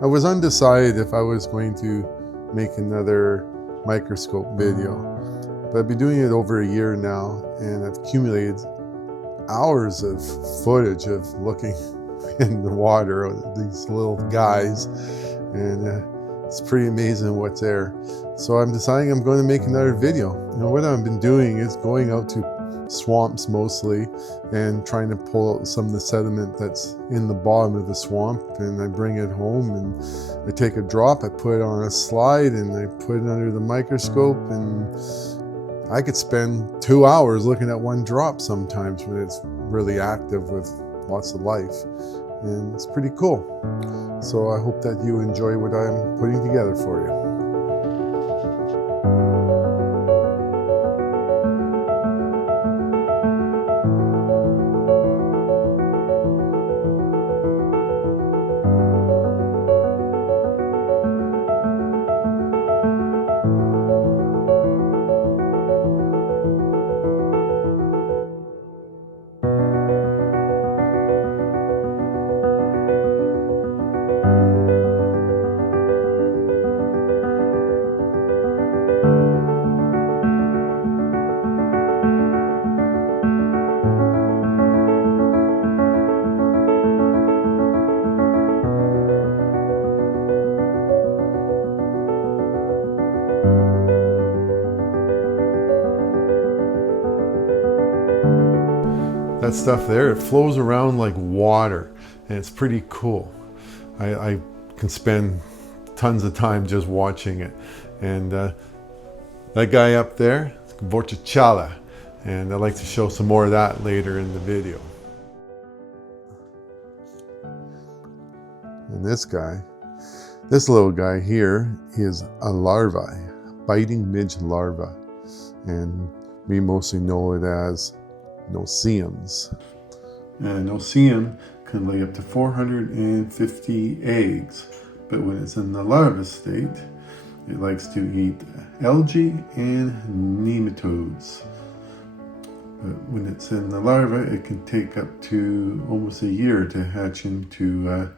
I was undecided if I was going to make another microscope video, but I've been doing it over a year now, and I've accumulated hours of footage of looking in the water of these little guys, and it's pretty amazing what's there. So I'm deciding I'm going to make another video. What I've been doing is going out to swamps mostly and trying to pull out some of the sediment that's in the bottom of the swamp, and I bring it home and I take a drop, I put it on a slide, and I put it under the microscope, and I could spend 2 hours looking at one drop sometimes when it's really active with lots of life, and it's pretty cool. So I hope that you enjoy what I'm putting together for you. That stuff there, it flows around like water, and it's pretty cool. I can spend tons of time just watching it. And that guy up there, Vortichala, and I'd like to show some more of that later in the video. And this little guy here is a larva, biting midge larva, and we mostly know it as no-see-ums. And no-see-um can lay up to 450 eggs, but when it's in the larva state, it likes to eat algae and nematodes. But when it's in the larva, it can take up to almost a year to hatch into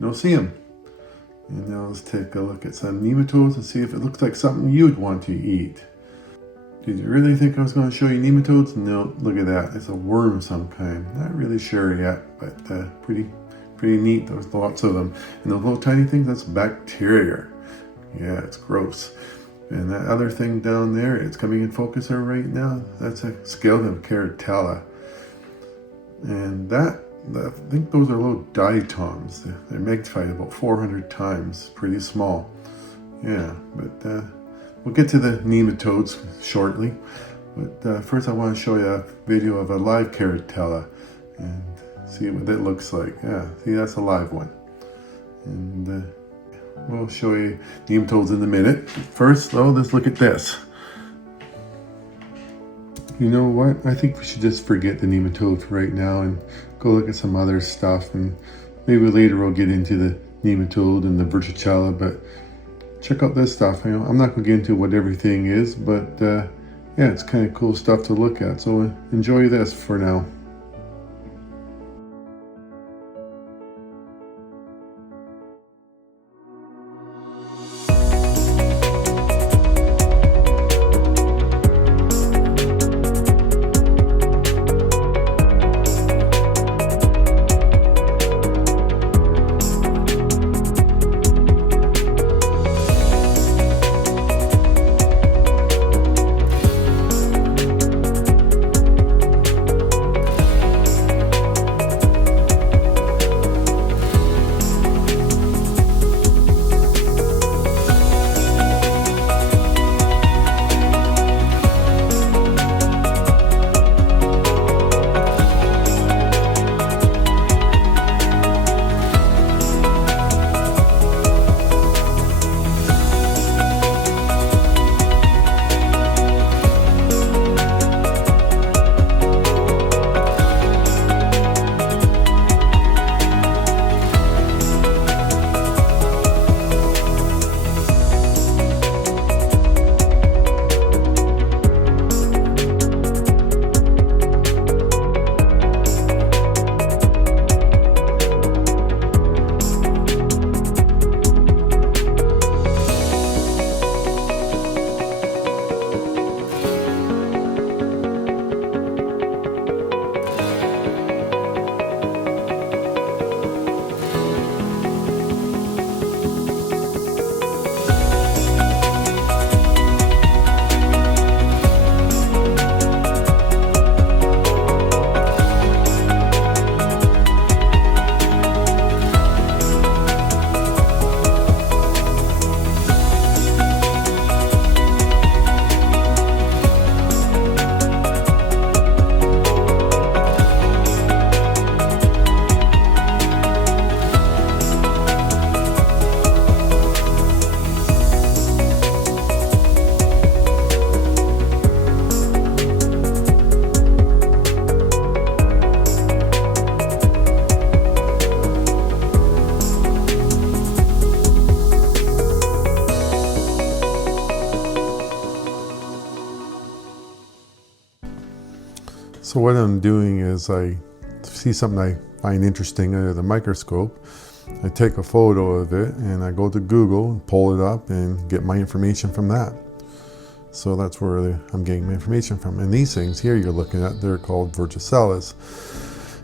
no-see-um. And now let's take a look at some nematodes and see if it looks like something you'd want to eat. Did you really think I was going to show you nematodes? No, look at that. It's a worm of some kind. Not really sure yet, but pretty neat. There's lots of them. And those little tiny things, that's bacteria. Yeah, it's gross. And that other thing down there, it's coming in focus right now. That's a skeleton Caratella. And that, I think those are little diatoms. They're magnified about 400 times. Pretty small. Yeah, but we'll get to the nematodes shortly, but first I want to show you a video of a live Caratella and see what it looks like. Yeah, see, that's a live one. And we'll show you nematodes in a minute. First though, let's look at this. You know what? I think we should just forget the nematodes right now and go look at some other stuff, and maybe later we'll get into the nematode and the Vortichala, but check out this stuff. You know, I'm not going to get into what everything is, but yeah, it's kind of cool stuff to look at. So enjoy this for now. So what I'm doing is I see something I find interesting under the microscope. I take a photo of it and I go to Google and pull it up and get my information from that. So that's where I'm getting my information from. And these things here you're looking at, they're called Verticellas.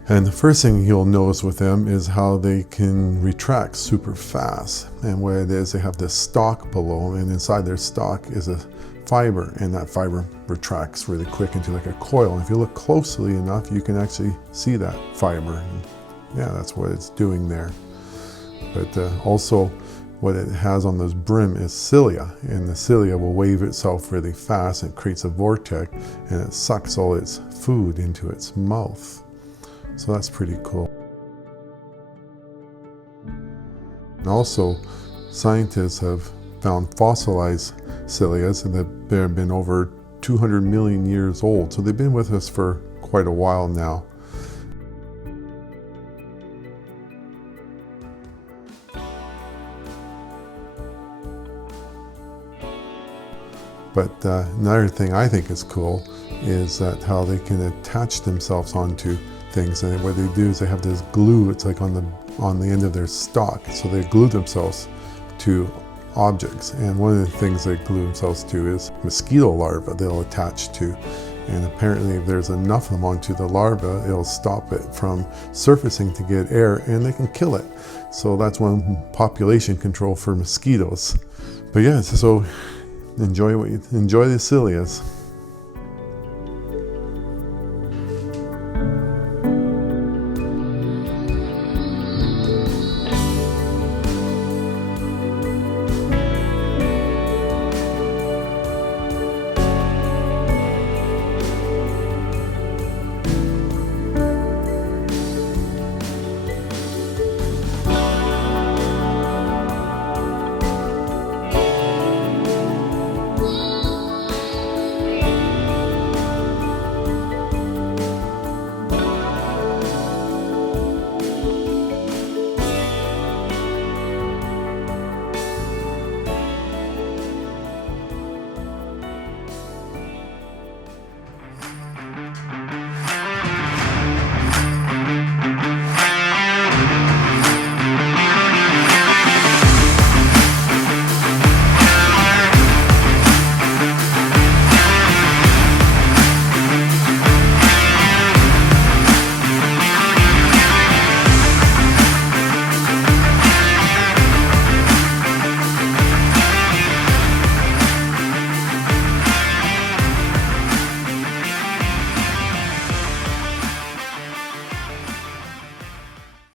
And the first thing you'll notice with them is how they can retract super fast. And what it is, they have this stalk below, and inside their stalk is a fiber, and that fiber retracts really quick into like a coil. And if you look closely enough, you can actually see that fiber. And yeah, that's what it's doing there. But also what it has on this brim is cilia, and the cilia will wave itself really fast. It creates a vortex, and it sucks all its food into its mouth. So that's pretty cool. And also, scientists have found fossilized cilia, and they've been over 200 million years old. So they've been with us for quite a while now. But another thing I think is cool is that how they can attach themselves onto things. And what they do is they have this glue, it's like on the end of their stalk. So they glue themselves to objects. And one of the things they glue themselves to is mosquito larvae they'll attach to. And apparently if there's enough of them onto the larva, it'll stop it from surfacing to get air, and they can kill it. So that's one population control for mosquitoes. But yeah, so enjoy the cilias.